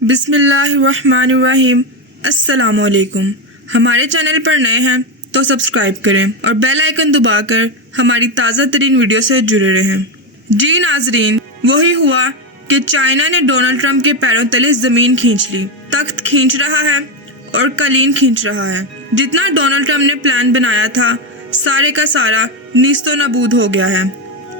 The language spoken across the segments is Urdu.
بسم اللہ الرحمن الرحیم۔ السلام علیکم۔ ہمارے چینل پر نئے ہیں تو سبسکرائب کریں اور بیل آئیکن دبا کر ہماری تازہ ترین ویڈیو سے جڑے رہیں۔ جی ناظرین، وہی ہوا کہ چائنا نے ڈونلڈ ٹرمپ کے پیروں تلے زمین کھینچ لی، تخت کھینچ رہا ہے اور قالین کھینچ رہا ہے۔ جتنا ڈونلڈ ٹرمپ نے پلان بنایا تھا سارے کا سارا نیست و نابود ہو گیا ہے۔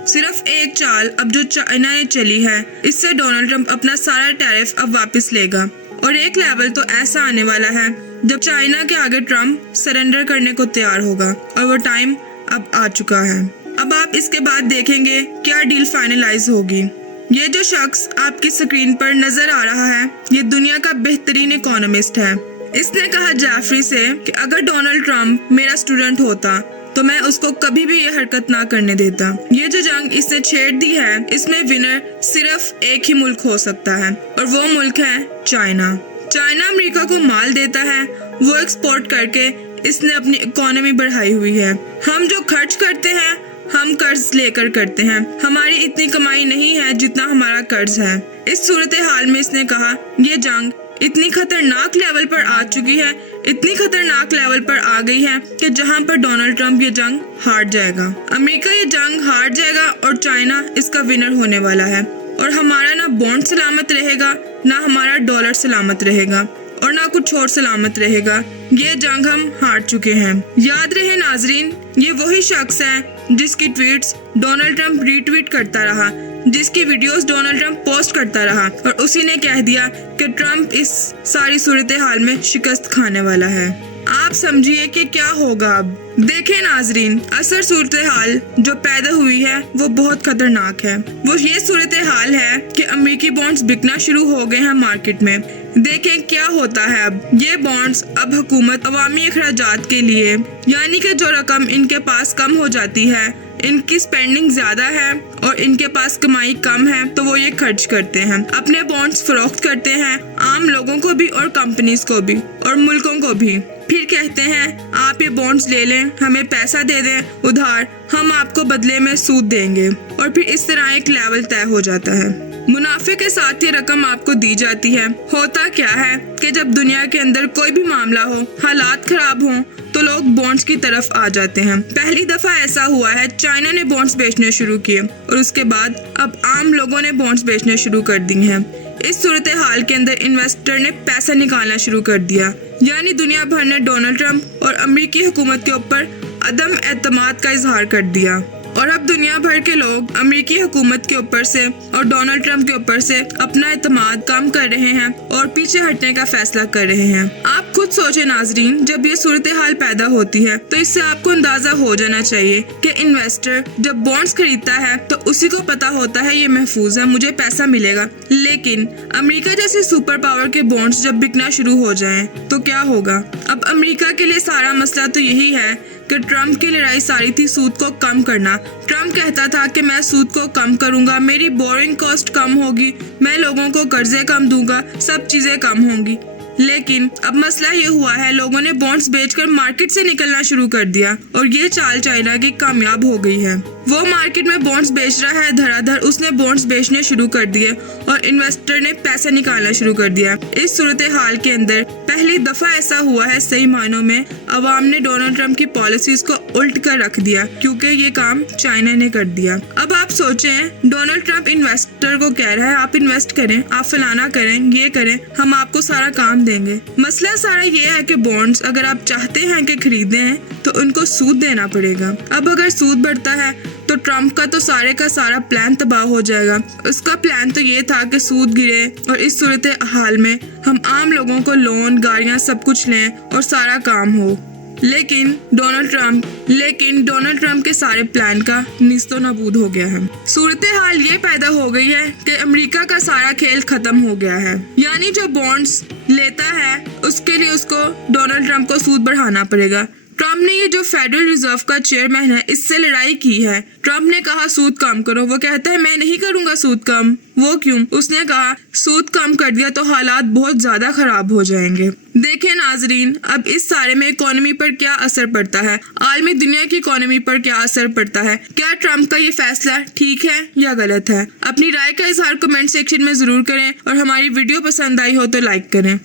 صرف ایک چال اب جو چائنا نے چلی ہے، اس سے ڈونلڈ ٹرمپ اپنا سارا ٹیرف اب واپس لے گا، اور ایک لیول تو ایسا آنے والا ہے جب چائنا کے آگے ٹرمپ سرنڈر کرنے کو تیار ہوگا، اور وہ ٹائم اب آ چکا ہے۔ اب آپ اس کے بعد دیکھیں گے کیا ڈیل فائنلائز ہوگی۔ یہ جو شخص آپ کی سکرین پر نظر آ رہا ہے، یہ دنیا کا بہترین اکانومسٹ ہے۔ اس نے کہا جیفری سے کہ اگر ڈونلڈ ٹرمپ میرا اسٹوڈنٹ ہوتا تو میں اس کو کبھی بھی یہ حرکت نہ کرنے دیتا۔ یہ جو جنگ اس نے چھیڑ دی ہے، اس میں ونر صرف ایک ہی ملک ہو سکتا ہے، اور وہ ملک ہے چائنا۔ چائنا امریکہ کو مال دیتا ہے، وہ ایکسپورٹ کر کے اس نے اپنی اکانومی بڑھائی ہوئی ہے۔ ہم جو خرچ کرتے ہیں ہم قرض لے کر کرتے ہیں، ہماری اتنی کمائی نہیں ہے جتنا ہمارا قرض ہے۔ اس صورتحال میں اس نے کہا یہ جنگ اتنی خطرناک لیول پر آ چکی ہے، اتنی خطرناک لیول پر آ گئی ہے کہ جہاں پر ڈونلڈ ٹرمپ یہ جنگ ہار جائے گا، امریکہ یہ جنگ ہار جائے گا اور چائنا اس کا ونر ہونے والا ہے، اور ہمارا نہ بونڈ سلامت رہے گا، نہ ہمارا ڈالر سلامت رہے گا، اور نہ کچھ اور سلامت رہے گا۔ یہ جنگ ہم ہار چکے ہیں۔ یاد رہے ناظرین، یہ وہی شخص ہے جس کی ٹویٹس ڈونلڈ ٹرمپ ری ٹویٹ کرتا رہا، جس کی ویڈیوز ڈونلڈ ٹرمپ پوسٹ کرتا رہا، اور اسی نے کہہ دیا کہ ٹرمپ اس ساری صورتحال میں شکست کھانے والا ہے۔ آپ سمجھیے کہ کیا ہوگا اب۔ دیکھیں ناظرین، اثر صورتحال جو پیدا ہوئی ہے وہ بہت خطرناک ہے۔ وہ یہ صورتحال ہے کہ امریکی بانڈز بکنا شروع ہو گئے ہیں مارکیٹ میں۔ دیکھیں کیا ہوتا ہے اب۔ یہ بانڈز اب حکومت عوامی اخراجات کے لیے، یعنی کہ جو رقم ان کے پاس کم ہو جاتی ہے، ان کی سپینڈنگ زیادہ ہے اور ان کے پاس کمائی کم ہے، تو وہ یہ خرچ کرتے ہیں، اپنے بانڈز فروخت کرتے ہیں، عام لوگوں کو بھی اور کمپنیز کو بھی اور ملکوں کو بھی۔ پھر کہتے ہیں آپ یہ بانڈز لے لیں، ہمیں پیسہ دے دیں ادھار، ہم آپ کو بدلے میں سود دیں گے، اور پھر اس طرح ایک لیول طے ہو جاتا ہے۔ منافع کے ساتھ یہ رقم آپ کو دی جاتی ہے۔ ہوتا کیا ہے کہ جب دنیا کے اندر کوئی بھی معاملہ ہو، حالات خراب ہوں، تو لوگ بانڈز کی طرف آ جاتے ہیں۔ پہلی دفعہ ایسا ہوا ہے، چائنا نے بانڈز بیچنے شروع کیے، اور اس کے بعد اب عام لوگوں نے بانڈز بیچنے شروع کر دی ہیں۔ اس صورتحال کے اندر انویسٹر نے پیسہ نکالنا شروع کر دیا، یعنی دنیا بھر نے ڈونلڈ ٹرمپ اور امریکی حکومت کے اوپر عدم اعتماد کا اظہار کر دیا، اور اب دنیا بھر کے لوگ امریکی حکومت کے اوپر سے اور ڈونلڈ ٹرمپ کے اوپر سے اپنا اعتماد کم کر رہے ہیں اور پیچھے ہٹنے کا فیصلہ کر رہے ہیں۔ آپ خود سوچیں ناظرین، جب یہ صورتحال پیدا ہوتی ہے تو اس سے آپ کو اندازہ ہو جانا چاہیے کہ انویسٹر جب بانڈز خریدتا ہے تو اسی کو پتا ہوتا ہے یہ محفوظ ہے، مجھے پیسہ ملے گا، لیکن امریکہ جیسی سپر پاور کے بانڈز جب بکنا شروع ہو جائیں تو کیا ہوگا؟ اب امریکہ کے لیے سارا مسئلہ تو یہی ہے کہ ٹرمپ کی لڑائی ساری تھی سود کو کم کرنا۔ ٹرمپ کہتا تھا کہ میں سود کو کم کروں گا، میری بورنگ کاسٹ کم ہوگی، میں لوگوں کو قرضے کم دوں گا، سب چیزیں کم ہوں گی۔ لیکن اب مسئلہ یہ ہوا ہے، لوگوں نے بانڈز بیچ کر مارکیٹ سے نکلنا شروع کر دیا، اور یہ چال چائنا کی کامیاب ہو گئی ہے۔ وہ مارکیٹ میں بانڈز بیچ رہا ہے دھڑا دھڑ، اس نے بانڈز بیچنے شروع کر دیے اور انویسٹر نے پیسہ نکالنا شروع کر دیا۔ اس صورتحال کے اندر پہلی دفعہ ایسا ہوا ہے صحیح معنوں میں عوام نے ڈونلڈ ٹرمپ کی پالیسیز کو الٹ کر رکھ دیا، کیونکہ یہ کام چائنا نے کر دیا۔ اب آپ سوچیں، ڈونلڈ ٹرمپ انویسٹر کو کہہ رہا ہے آپ انویسٹ کریں، آپ فلانا کریں، یہ کریں، ہم آپ کو سارا کام دیں گے۔ مسئلہ سارا یہ ہے کہ بانڈز اگر آپ چاہتے ہیں کہ خریدیں تو ان کو سود دینا پڑے گا۔ اب اگر سود بڑھتا ہے تو ٹرمپ کا تو سارے کا سارا پلان تباہ ہو جائے گا۔ اس کا پلان تو یہ تھا کہ سود گرے اور اس صورتحال میں ہم عام لوگوں کو لون، گاڑیاں، سب کچھ لیں اور سارا کام ہو۔ لیکن ڈونلڈ ٹرمپ کے سارے پلان کا نیست و نابود ہو گیا ہے۔ صورتحال یہ پیدا ہو گئی ہے کہ امریکہ کا سارا کھیل ختم ہو گیا ہے، یعنی جو بانڈز لیتا ہے اس کے لیے اس کو ڈونلڈ ٹرمپ کو سود بڑھانا پڑے گا۔ ٹرمپ نے یہ جو فیڈرل ریزرو کا چیئرمین ہے اس سے لڑائی کی ہے۔ ٹرمپ نے کہا سود کم کرو، وہ کہتا ہے میں نہیں کروں گا سود کم۔ وہ کیوں؟ اس نے کہا سود کم کر دیا تو حالات بہت زیادہ خراب ہو جائیں گے۔ دیکھیں ناظرین، اب اس سارے میں اکانومی پر کیا اثر پڑتا ہے؟ عالمی دنیا کی اکانومی پر کیا اثر پڑتا ہے؟ کیا ٹرمپ کا یہ فیصلہ ٹھیک ہے یا غلط ہے؟ اپنی رائے کا اظہار کمنٹ سیکشن میں ضرور کریں اور ہماری ویڈیو پسند آئی ہو تو لائک کریں۔